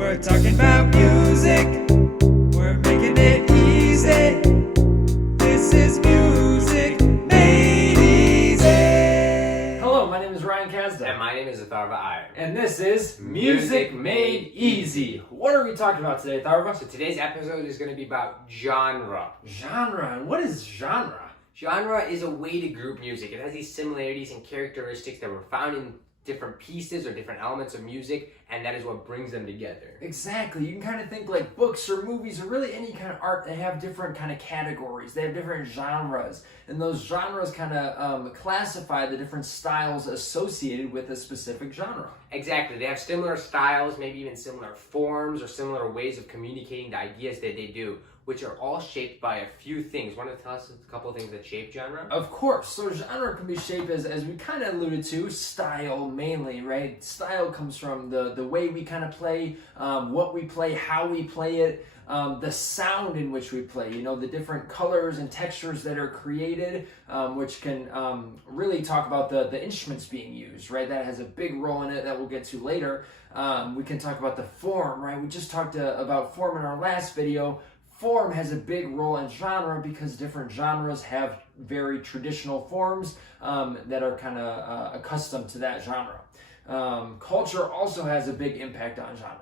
We're talking about music. We're making it easy. This is Music Made Easy. Hello, my name is Ryan Kazda. And my name is Atharva Iyer. And this is Music Made Easy. What are we talking about today, Atharva? So today's episode is going to be about genre. Genre. And what is genre? Genre is a way to group music. It has these similarities and characteristics that were found in different pieces or different elements of music, and that is what brings them together. Exactly. You can kind of think like books or movies or really any kind of art. They have different kind of categories. They have different genres, and those genres kind of classify the different styles associated with a specific genre. Exactly. They have similar styles, maybe even similar forms or similar ways of communicating the ideas that they do, which are all shaped by a few things. Want to tell us a couple of things that shape genre? Of course. So genre can be shaped as we kind of alluded to, style mainly, right? Style comes from the way we kind of play, what we play, how we play it, the sound in which we play, the different colors and textures that are created, which can really talk about the instruments being used, right? That has a big role in it that we'll get to later. We can talk about the form, right? We just talked about form in our last video. Form has a big role in genre because different genres have very traditional forms that are kind of accustomed to that genre. Culture also has a big impact on genre.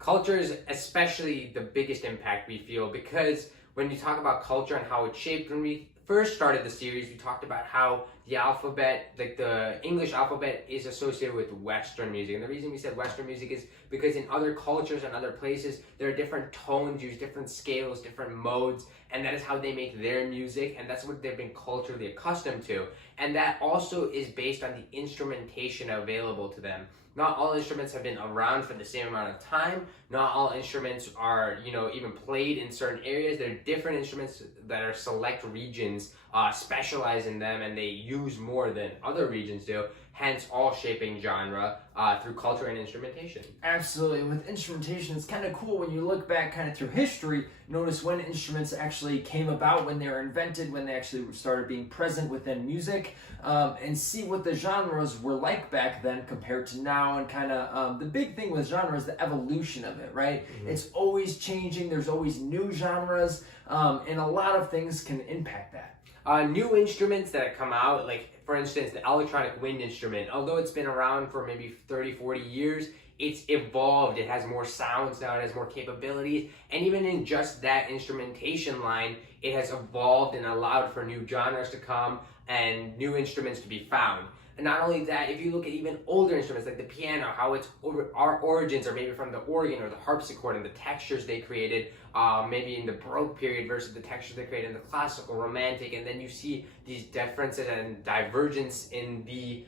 Culture is especially the biggest impact we feel because when you talk about culture and how it's shaped, when we first started the series, we talked about how the alphabet, like the English alphabet, is associated with Western music. And the reason we said Western music is because in other cultures and other places, there are different tones used, different scales, different modes, and that is how they make their music, and that's what they've been culturally accustomed to. And that also is based on the instrumentation available to them. Not all instruments have been around for the same amount of time. Not all instruments are, even played in certain areas. There are different instruments that are select regions specialize in them, and they use more than other regions do. Hence, all shaping genre through culture and instrumentation. Absolutely. And with instrumentation, it's kind of cool when you look back kind of through history, notice when instruments actually came about, when they were invented, when they actually started being present within music, and see what the genres were like back then compared to now. And kind of the big thing with genre is the evolution of it, right? Mm-hmm. It's always changing. There's always new genres, and a lot of things can impact that. New instruments that come out, like for instance, the electronic wind instrument, although it's been around for maybe 30, 40 years, it's evolved. It has more sounds now, it has more capabilities, and even in just that instrumentation line, it has evolved and allowed for new genres to come and new instruments to be found. And not only that, if you look at even older instruments like the piano, how our origins are maybe from the organ or the harpsichord and the textures they created, maybe in the Baroque period versus the textures they created in the classical, romantic, and then you see these differences and divergence in the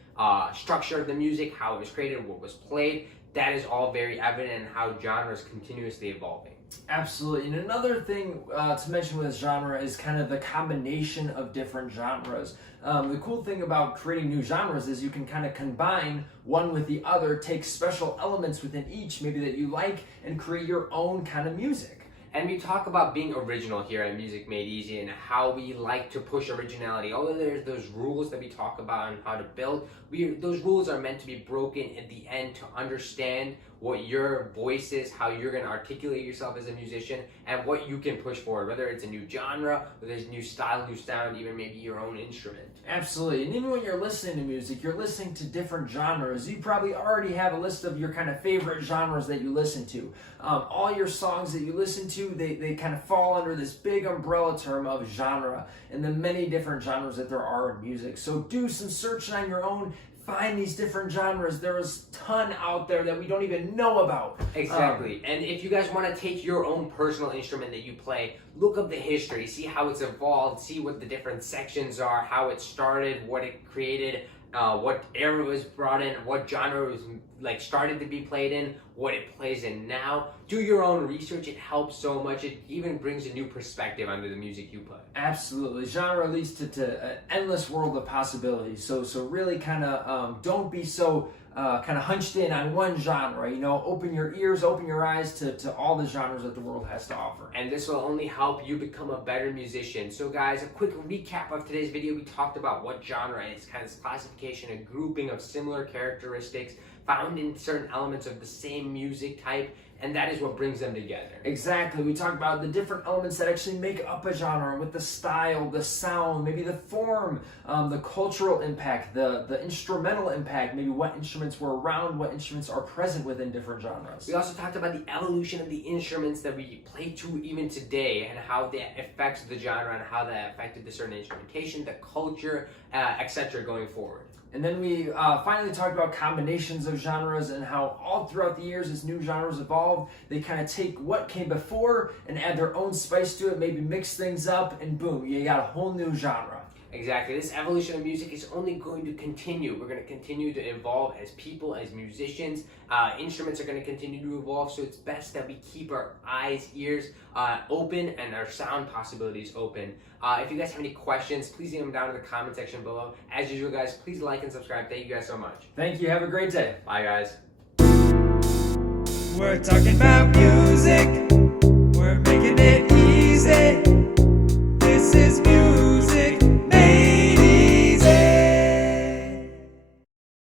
structure of the music, how it was created, what was played. That is all very evident in how genre is continuously evolving. Absolutely. And another thing to mention with genre is kind of the combination of different genres. The cool thing about creating new genres is you can kind of combine one with the other, take special elements within each maybe that you like, and create your own kind of music. And we talk about being original here at Music Made Easy and how we like to push originality. Although there's those rules that we talk about on how to build, those rules are meant to be broken at the end to understand what your voice is, how you're going to articulate yourself as a musician, and what you can push forward, whether it's a new genre, whether it's a new style, new sound, even maybe your own instrument. Absolutely. And even when you're listening to music, you're listening to different genres. You probably already have a list of your kind of favorite genres that you listen to. All your songs that you listen to, they kind of fall under this big umbrella term of genre and the many different genres that there are in music. So do some searching on your own. Find these different genres. There's a ton out there that we don't even know about. Exactly. And if you guys want to take your own personal instrument that you play, look up the history, see how it's evolved, see what the different sections are, how it started, what it created, what era was brought in, what genre was started to be played in, what it plays in now. Do your own research. It helps so much. It even brings a new perspective onto the music you play. Absolutely. Genre leads to an endless world of possibilities. So really kind of don't be so kind of hunched in on one genre. Open your ears, open your eyes to all the genres that the world has to offer. And this will only help you become a better musician. So guys, a quick recap of today's video. We talked about what genre is, kind of classification, a grouping of similar characteristics found in certain elements of the same music type, and that is what brings them together. Exactly. We talked about the different elements that actually make up a genre, with the style, the sound, maybe the form, the cultural impact, the instrumental impact, maybe what instruments were around, what instruments are present within different genres. We also talked about the evolution of the instruments that we play to even today, and how that affects the genre and how that affected the certain instrumentation, the culture, etc. going forward. And then we finally talked about combinations of genres and how all throughout the years as new genres evolve, they kind of take what came before and add their own spice to it, maybe mix things up, and boom, you got a whole new genre. Exactly. This evolution of music is only going to continue. We're going to continue to evolve as people, as musicians. Instruments are going to continue to evolve, so it's best that we keep our eyes, ears open, and our sound possibilities open. If you guys have any questions, please leave them down in the comment section below. As usual, guys, please like and subscribe. Thank you guys so much. Thank you. Have a great day. Bye, guys. We're talking about music.